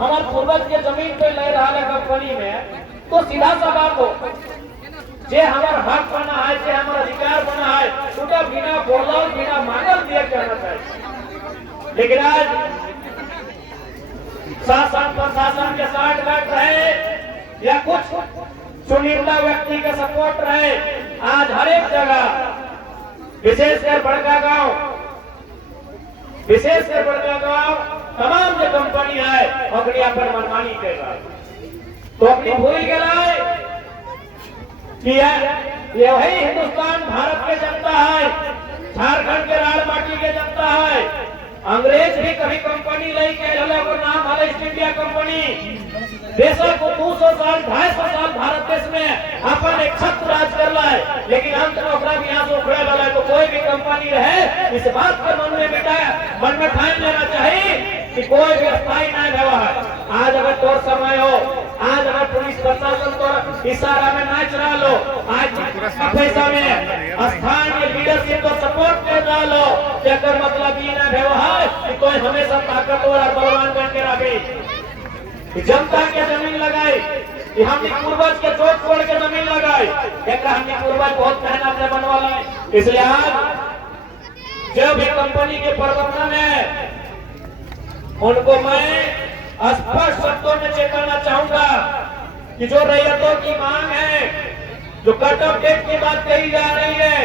हमारे पूर्वज के जमीन पे ले रहा है कंपनी में, तो सीधा सा बात हो जे हमारा हक बना है, जे हमारा अधिकार बना है, उनका बिना बोलल बिना मांगल दिया जाना चाहिए। लेकिन आज शासन प्रशासन के साथ बैठ रहे या कुछ चुनिंदा व्यक्ति का सपोर्ट रहे, आज हर एक जगह विशेषकर बड़का गांव तमाम जो कंपनी है अपनी पर मनमानी कर रहा है। तो अपनी भूल गए कि ये वही हिंदुस्तान भारत के जनता है, झारखंड के राड़ माटी के जनता है। अंग्रेज भी कभी कंपनी नहीं कह नाम है ईस्ट इंडिया कंपनी। देश को 200 साल 250 साल भारत देश में अपन एक छत्र राज कर रहा है, लेकिन अंत में ओकरा भी यहाँ से उखड़े वाला है। तो कोई भी कंपनी रहे, इस बात को मन में ठान लेना चाहिए कि कोई भी स्थायी नहीं रहा है। आज अगर तोर समय हो, आज अगर पुलिस प्रशासन तो इशारा में नाच रहा लो, आज पैसा में स्थानीय लीडरशिप तो सपोर्ट कर रहा लो, जगह मतलब ये ना व्यवहार कि कोई हमेशा ताकतवर और बलवान बन के रहे। जनता के जमीन लगाई, हमने पूर्वज के चोट छोड़ के जमीन लगाई, हमने पूर्वज बहुत मेहनत से बनवाला है। इसलिए आज जो भी कंपनी के प्रबंधन है उनको मैं स्पष्ट शब्दों में चेताना चाहूंगा कि जो रैयतों की मांग है, जो कट ऑफ डेट की बात कही जा रही है,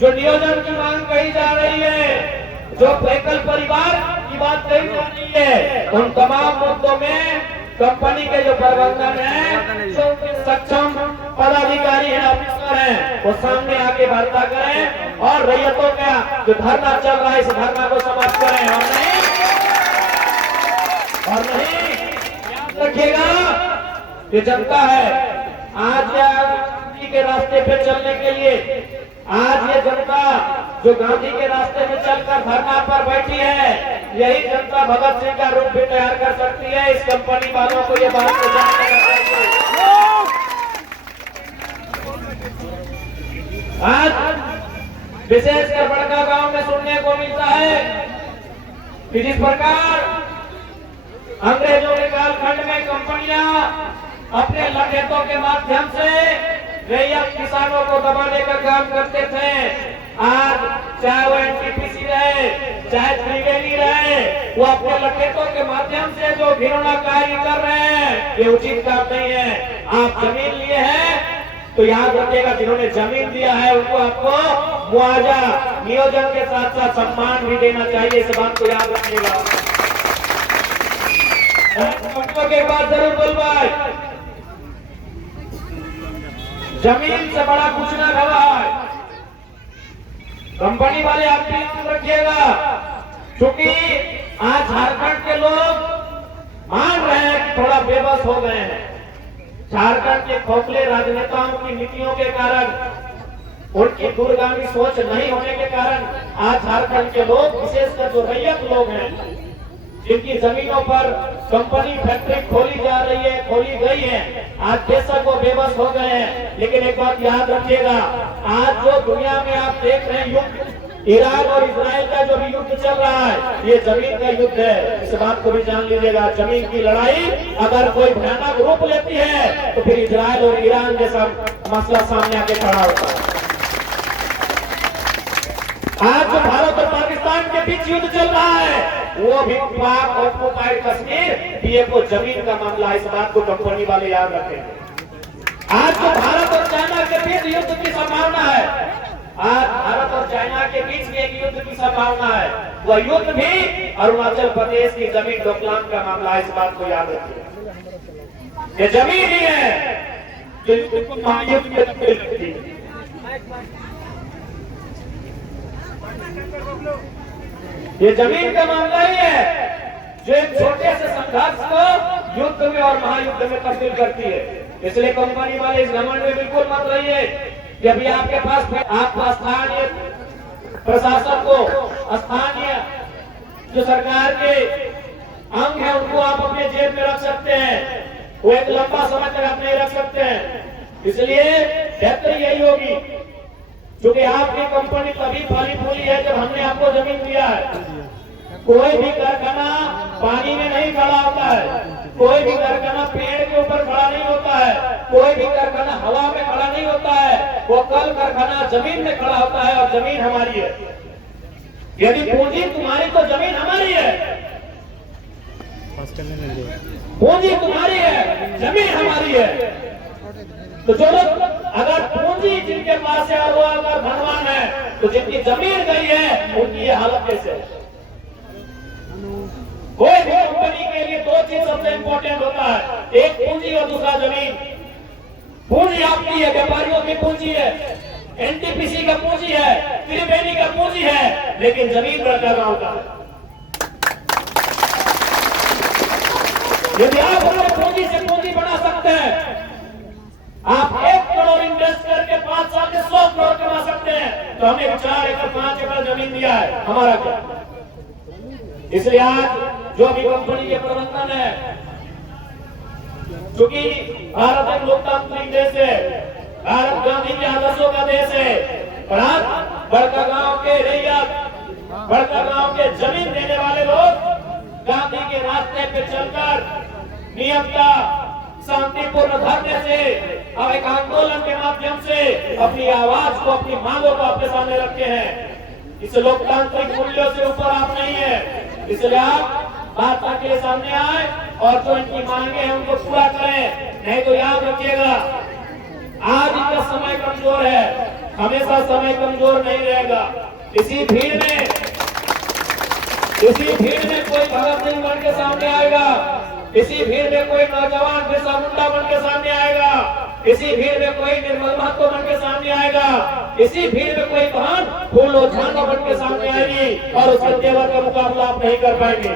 जो नियोजन की मांग कही जा रही है, जो एकल परिवार की बात कही जा रही है, उन तमाम मुद्दों में कंपनी के जो प्रबंधन है, जो सक्षम पदाधिकारी है, ऑफिसर हैं, वो सामने आके वार्ता करें और रैयतों का जो धरना चल रहा है इस धरना को समाप्त करें। और नहीं याद रखिएगा ये जनता है, आज गांधी के रास्ते पे चलने के लिए आज ये जनता जो गांधी के रास्ते में चलकर धरना पर बैठी है, यही जनता भगत सिंह का रूप भी तैयार कर सकती है। इस कंपनी वालों को ये बात को जानना चाहिए। आज विशेषकर बड़का गांव में सुनने को मिलता है कि जिस प्रकार अंग्रेजों के कालखंड में कंपनियां अपने लठेतों के माध्यम से रैयत किसानों को दबाने का काम करते थे, आज चाहे वो एनटीपीसी रहे चाहे त्रिवेणी रहे, वो अपने लठेतों के माध्यम से जो घिनौना कार्य कर रहे हैं, ये उचित काम नहीं है। आप जमीन लिए हैं तो याद रखिएगा, जिन्होंने जमीन दिया है उनको आपको मुआवजा नियोजन के साथ साथ सम्मान भी देना चाहिए। इस बात को याद रखिएगा। के बाद जरूर बोलवाए, जमीन से बड़ा कुछ ना रहा है। कंपनी वाले आप भी याद रखिएगा, क्योंकि आज झारखंड के लोग मान रहे हैं कि थोड़ा बेबस हो गए हैं। झारखंड के खोखले राजनेताओं की नीतियों के कारण, उनकी दूरगामी सोच नहीं होने के कारण आज झारखंड के लोग, विशेषकर जो रैयत लोग हैं, जिनकी जमीनों पर कंपनी फैक्ट्री खोली जा रही है, खोली गई है, आज बेशक वो बेबस हो गए हैं। लेकिन एक बात याद रखिएगा, आज जो दुनिया में आप देख रहे हैं युद्ध, ईरान और इजराइल का जो भी युद्ध चल रहा है, ये जमीन का युद्ध है। इस बात को भी जान लीजिएगा। जमीन की लड़ाई अगर कोई भयानक रूप लेती है तो फिर इजराइल और ईरान जैसा मसला सामने आके खड़ा होता है। आज जो भारत और पाकिस्तान के बीच युद्ध चल रहा है, वो भी पाक ऑक्युपाइड कश्मीर पीएफओ जमीन का मामला। इस बात को कंपनी वाले याद रखें। आज जो भारत और चाइना के बीच युद्ध की संभावना है, आज भारत और चाइना के बीच एक युद्ध की संभावना है, वह युद्ध भी अरुणाचल प्रदेश की जमीन डोकलाम का मामला है। इस बात को याद रखिए। ये जमीन ही है जो महायुद्ध, ये जमीन का मामला ही है जो एक छोटे से संघर्ष को युद्ध में और महायुद्ध में तब्दील करती है। इसलिए कंपनी वाले इस घमंड में बिल्कुल मत रहिए कि अभी आपके पास आप स्थानीय प्रशासन को, स्थानीय जो सरकार के अंग है उनको आप अपने जेब में रख सकते हैं, वो एक लंबा समय तक आप नहीं रख सकते हैं। इसलिए बेहतर यही होगी, क्योंकि आपकी कंपनी तभी फली फूली है जब हमने आपको जमीन दिया है। कोई भी कारखाना पानी में नहीं खड़ा होता है, कोई भी कारखाना पेड़ के ऊपर खड़ा नहीं होता है, कोई भी कारखाना हवा में खड़ा नहीं होता है, वो कल कारखाना जमीन में खड़ा होता है और जमीन हमारी है। यदि पूंजी तुम्हारी तो जमीन हमारी है, पूंजी तुम्हारी है, जमीन हमारी है। तो जो लोग अगर पूंजी जिनके पास है और वो अगर धनवान है, तो जिनकी जमीन गई है उनकी ये हालत कैसे है? कोई भी कंपनी के लिए दो चीज सबसे इंपॉर्टेंट होता है, एक पूंजी और दूसरा जमीन। पूंजी आपकी है, व्यापारियों की पूंजी है, एनटीपीसी का पूंजी है, त्रिवेणी का पूंजी है, लेकिन जमीन बड़का गांव का है। यदि आप अपने पूंजी से पूंजी बना सकते हैं, आप 1 करोड़ इन्वेस्ट करके 5 साल में 100 करोड़ कमा सकते हैं, तो हमने 4 एकड़ 5 एकड़ जमीन दिया है, हमारा क्या? इसलिए आज जो भी कंपनी के प्रबंधन है, क्योंकि भारत एक लोकतांत्रिक देश है, भारत गांधी के आदर्शों का देश है, और आज बड़का गांव के रैयत, बड़का गांव के जमीन देने वाले लोग गांधी के रास्ते पे चलकर नियमता शांतिपूर्ण धरने से अब एक आंदोलन के माध्यम से अपनी आवाज को, अपनी मांगों को अपने सामने रखे हैं। इस लोकतांत्रिक मूल्यों से ऊपर आप नहीं है, इसलिए आप भाजपा के सामने आए और जो इनकी मांगे हैं उनको पूरा करें। नहीं तो याद रखिएगा, आज इनका समय कमजोर है, हमेशा समय कमजोर नहीं रहेगा। इसी भीड़ में कोई भगत सिंह बन के सामने आएगा, इसी भीड़ में कोई नौजवान बिरसा मुंडा बन के सामने आएगा, इसी भीड़ में कोई निर्मल महतो बन के सामने आएगा, इसी भीड़ में कोई महान फूलो झानो बन के सामने आएगी और उसके तेवर का मुकाबला आप नहीं कर पाएंगे।